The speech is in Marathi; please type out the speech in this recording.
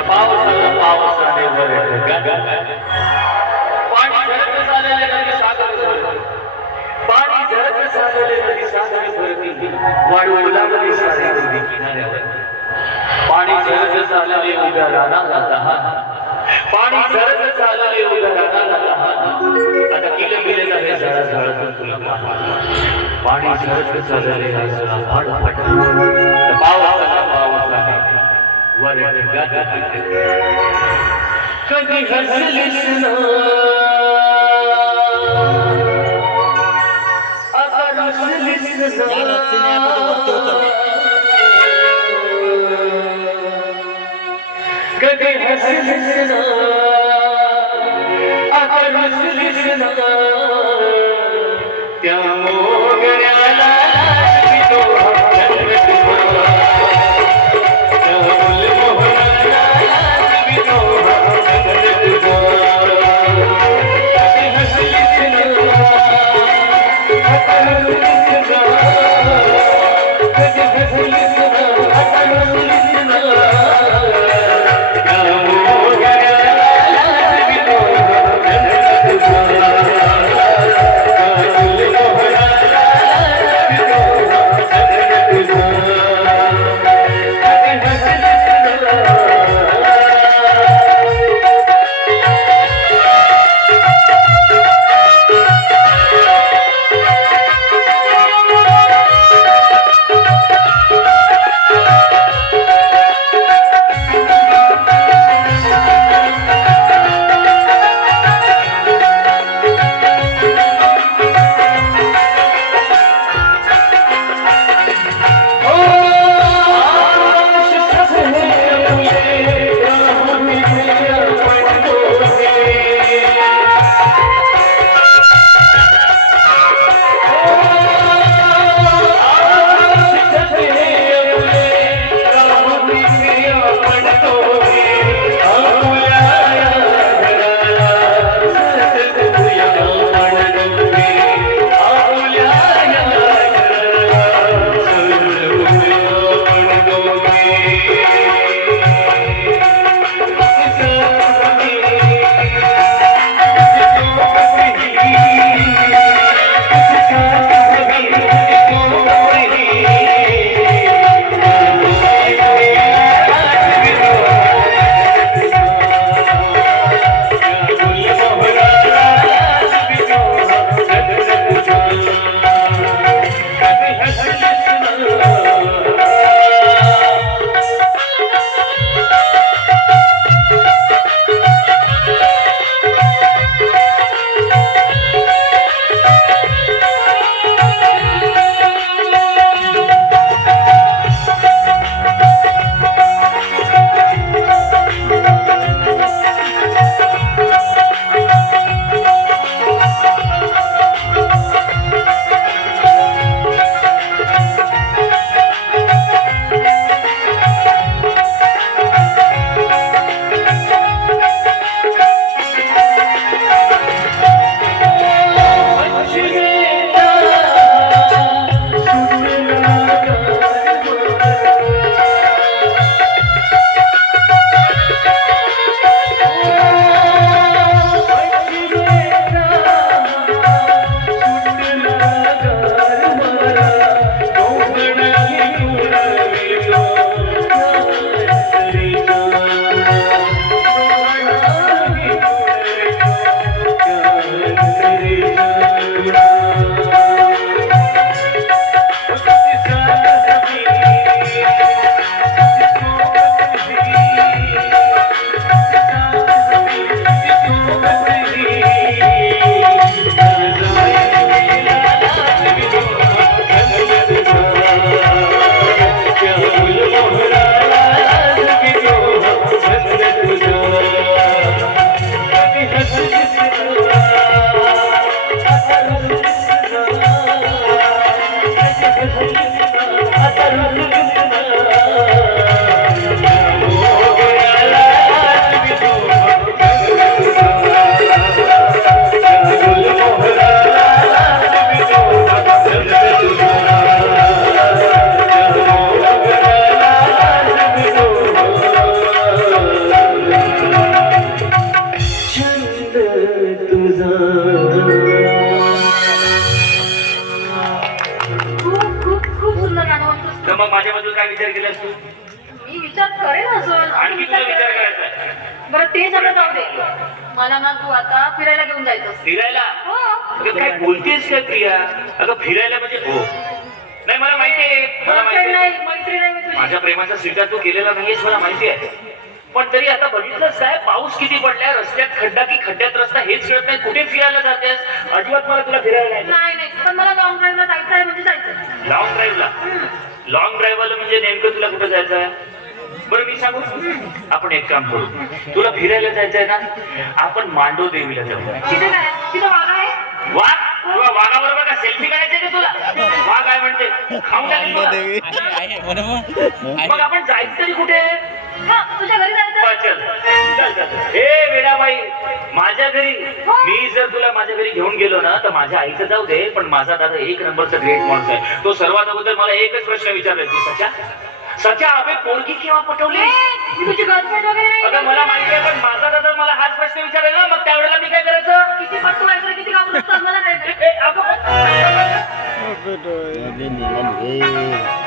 पावसाने वर पाणी झरत झालेले नदी सागर भरती पाणी झरत झालेले नदी सागर भरती वाळू उलावली सारी नदी किनाऱ्यावर पाणी झरत झालेले उद्या रानाला दहा पाणी झरत झालेले उद्या रानाला दहा आता किले बिले हे झाडा झाडत तुला पाणी झरत झालेले राजला फाड फाट पावसाने वर कधी हसलीस ना आता रुसलीस कधी हसलीस ना आता रुसलीस ना त्या मोगऱ्याला विचार करेन असं आणखी तुला विचार करायचा आहे बरं ते सगळं जाऊ दे मला ना तू आता फिरायला घेऊन जायचं फिरायला? हो अगं काय बोलतेस काय प्रिया? अगं फिरायला म्हणजे हो नाही मला माहिती आहे मला माहिती आहे मैत्री नाही मी तुझी माझ्या प्रेमाचा स्वीकार तू केलेला नाहीयेस मला माहिती आहे पण तरी आता बघितलंच काय पाऊस किती पडलाय रस्त्यात खड्डा की खड्ड्यात रस्ता हेच कळत नाही कुठे फिरायला जातेस अजिबात मला तुला फिरायला नाही नाही नाही पण मला लॉंग ड्राईव्हला जायचं आहे म्हणजे जायचं लॉंग ड्राईव्हला लॉंग ड्राईव्हला म्हणजे नेमकं तुला कुठं जायचं आहे बरं मी सांगू आपण एक काम करू तुला फिरायला जायचंय ना आपण मांडो देवीला जाऊ तिथे काय तिथे वाघ आहे वाघ तुला वाघाबरोबर का सेल्फी काढायचे का तुला वाघ आहे म्हणते खाऊन टाकेल तुला. मग आपण जायचं तरी कुठे हा तुझ्या घरी जायचं चल चल चल हे वेडाबाई माझ्या घरी मी जर तुला माझ्या घरी घेऊन गेलो ना तर माझ्या आईचं जाऊ दे पण माझा दादा एक नंबरचा ग्रेट माणूस आहे तो सर्वात अगोदर मला एकच प्रश्न विचारला की सच्या अबे पोरगी केव्हा पटवली तुझी गर्लफ्रेंड वगैरे नाही आता मला माहिती आहे पण माझा दादा मला हाच प्रश्न विचारायला मग त्यावेळेला मी काय करायचं किती पट्टू व्हायचं किती काम मला काय ए, अगं, Apa tu?